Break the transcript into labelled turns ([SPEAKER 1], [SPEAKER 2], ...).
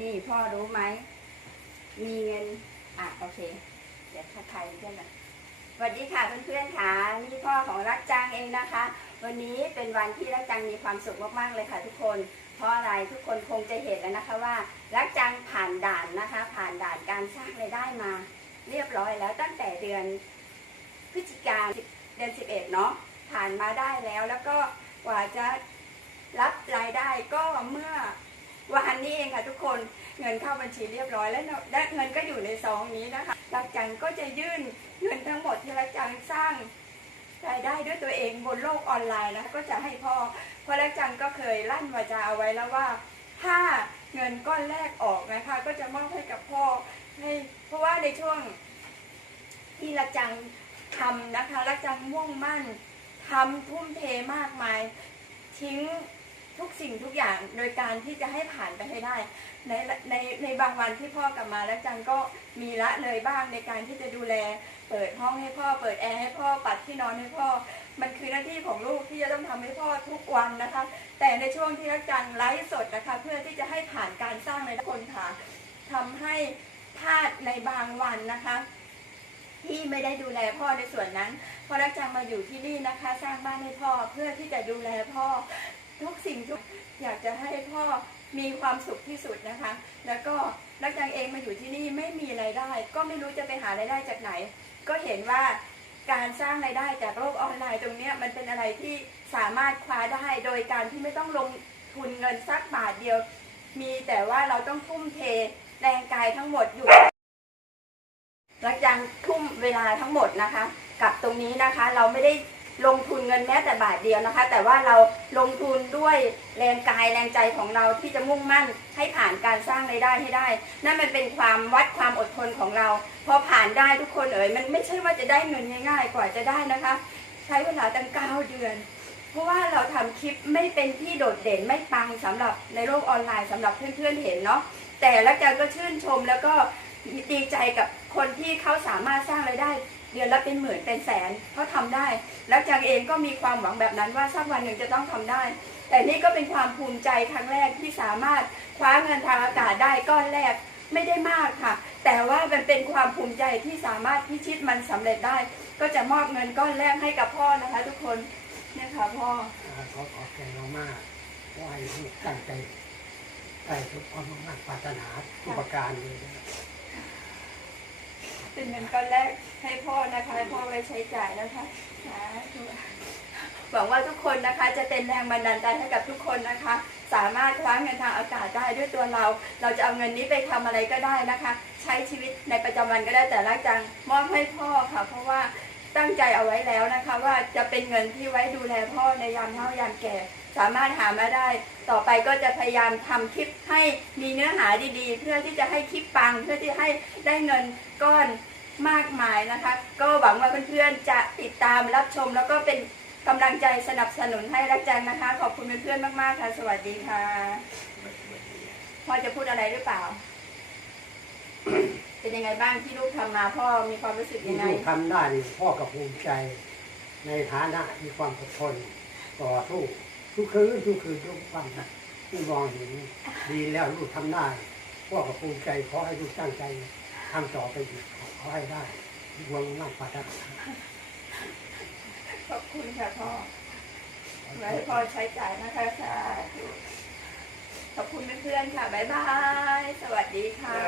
[SPEAKER 1] นี่พ่อรู้ไหม มีเงิน อะโอเค เดี๋ยวทักทายเพื่อนหน่อยสวัสดีค่ะเพื่อนๆค่ะนี่พ่อของรักจังเองนะคะ วันนี้เป็นวันที่รักจังมีความสุขมากๆเลยค่ะทุกคน เพราะอะไรทุกคนคงจะเห็นแล้วนะคะว่า รักจังผ่านด่านนะคะ ผ่านด่านการสร้างรายได้มา เรียบร้อยแล้วตั้งแต่เดือนพฤศจิกาเดือน 11 เนาะผ่านมาได้แล้วแล้วก็กว่าจะรับรายได้ก็เมื่อ วันนี้เองค่ะทุกคนเงินเข้าบัญชีเรียบร้อยแล้วและเงินก็อยู่ในซองนี้นะคะรักจังก็จะยื่นเงินทั้งหมดที่รักจังสร้างรายได้ด้วยตัวเองบนโลกออนไลน์นะคะก็จะให้พ่อเพราะรักจังก็เคยลั่นวาจาเอาไว้แล้วว่า ถ้าเงินก้อนแรกออกนะคะ ก็จะมอบให้กับพ่อให้เพราะว่าในช่วงที่รักจังทำนะคะรักจังมุ่งมั่นทำทุ่มเทมากมายทิ้ง ทุกสิ่งทุกอย่างโดยการที่จะให้ผ่านไปให้ได้ ในในในบางวันที่พ่อกลับมาแล้วจังก็มีละเลยบ้างในการที่จะดูแล เปิดห้องให้พ่อ เปิดแอร์ให้พ่อปัดที่นอนให้พ่อ มันคือหน้าที่ของลูกที่จะต้องทำให้พ่อทุกวันนะคะ แต่ในช่วงที่รักจังไลฟ์สดนะคะ เพื่อที่จะให้ผ่านการสร้างในทุกคนค่ะทำให้พลาดในบางวันนะคะที่ไม่ได้ดูแลพ่อในส่วนนั้น พอรักจังมาอยู่ที่นี่นะคะ สร้างบ้านให้พ่อเพื่อที่จะดูแลพ่อ ทุกสิ่งทุกอยากจะให้พ่อมีความสุขที่สุดนะคะ แล้วก็รักจังเองมาอยู่ที่นี่ไม่มีรายได้ ก็ไม่รู้จะไปหารายได้จากไหน ก็เห็นว่าการสร้างรายได้จากโลกออนไลน์ตรงนี้มันเป็นอะไรที่สามารถคว้าได้โดยการที่ไม่ต้องลงทุนเงินสักบาทเดียว มีแต่ว่าเราต้องทุ่มเทแรงกายทั้งหมดอยู่รักจังทุ่มเวลาทั้งหมดนะคะ กับตรงนี้นะคะ เราไม่ได้ ลงทุนเงินแม้แต่บาทเดียวนะคะ แต่ว่าเราลงทุนด้วยแรงกายแรงใจของเราที่จะมุ่งมั่นให้ผ่านการสร้างรายได้ให้ได้ นั่นมันเป็นความวัดความอดทนของเรา พอผ่านได้ทุกคนเอ๋ยมันไม่ใช่ว่าจะได้เงินง่ายๆกว่าจะได้นะคะ ใช้เวลาตั้งเก้าเดือนเพราะว่าเราทำคลิปไม่เป็นที่โดดเด่นไม่ปังสำหรับในโลกออนไลน์สำหรับเพื่อนๆเห็นเนาะแต่แล้วจังก็ชื่นชมแล้วก็ดีใจกับคนที่เขาสามารถสร้างรายได้ เดือนละเป็นหมื่นเป็นแสนเขาทำได้ แล้วจังเองก็มีความหวังแบบนั้นว่าสักวันหนึ่งจะต้องทำได้ แต่นี่ก็เป็นความภูมิใจครั้งแรกที่สามารถคว้าเงินทางอากาศได้ก้อนแรกไม่ได้มากค่ะ แต่ว่ามันเป็นความภูมิใจที่สามารถพิชิตมันสำเร็จได้ ก็จะมอบเงินก้อนแรกให้กับพ่อนะคะ ทุกคนเนี่ยค่ะพ่อ
[SPEAKER 2] ขอขอบใจเรามากขอให้ลูกตั้งใจได้ทุกความมุ่งมั่นปรารถนาทุกประการเลยนะ
[SPEAKER 1] เป็นเงินก้อนแรกให้พ่อนะคะให้พ่อไว้ใช้จ่ายนะคะสาธุหวังว่าทุกคนนะคะจะเป็นแรงบันดาลใจให้กับทุกคนนะคะ สามารถคว้าเงินทางอากาศได้ด้วยตัวเรา เราจะเอาเงินนี้ไปทำอะไรก็ได้นะคะ ใช้ชีวิตในประจำวันก็ได้แต่ละจังมอบให้พ่อค่ะ เพราะว่า ตั้งใจเอาไว้แล้วนะคะ ว่าจะเป็นเงินที่ไว้ดูแลพ่อในยามเฒ่ายามแก่ สามารถหามาได้ ต่อไปก็จะพยายามทำคลิปให้มีเนื้อหาดีๆ เพื่อที่จะให้คลิปปัง เพื่อที่ให้ได้เงินก้อนมากมายนะคะ ก็หวังว่าเพื่อนๆจะติดตามรับชม แล้วก็เป็นกำลังใจสนับสนุนให้รักจังนะคะ ขอบคุณเพื่อนๆมากๆค่ะ สวัสดีค่ะพ่อจะพูดอะไรหรือเปล่า เป็นยังไงบ้างที่ลูกทำมาพ่อมีความรู้สึกที่ยังไง ลูก
[SPEAKER 2] ทำได้นี่พ่อกับภูมิใจ ในฐานะมีความอดทนต่อสู้ทุกคืนทุกคืนทุกวันนะที่มองเห็นดีแล้วลูกทำได้พ่อกับภูมิใจขอให้ลูกตั้งใจทำต่อไปอีกขอให้ได้ดวงนั่งปรารถนา
[SPEAKER 1] ขอบคุณค่ะพ่อไว้ให้พ่อใช้จ่ายนะคะค่ะขอบคุณเพื่อนๆค่ะ บ๊ายบาย สวัสดีค่ะ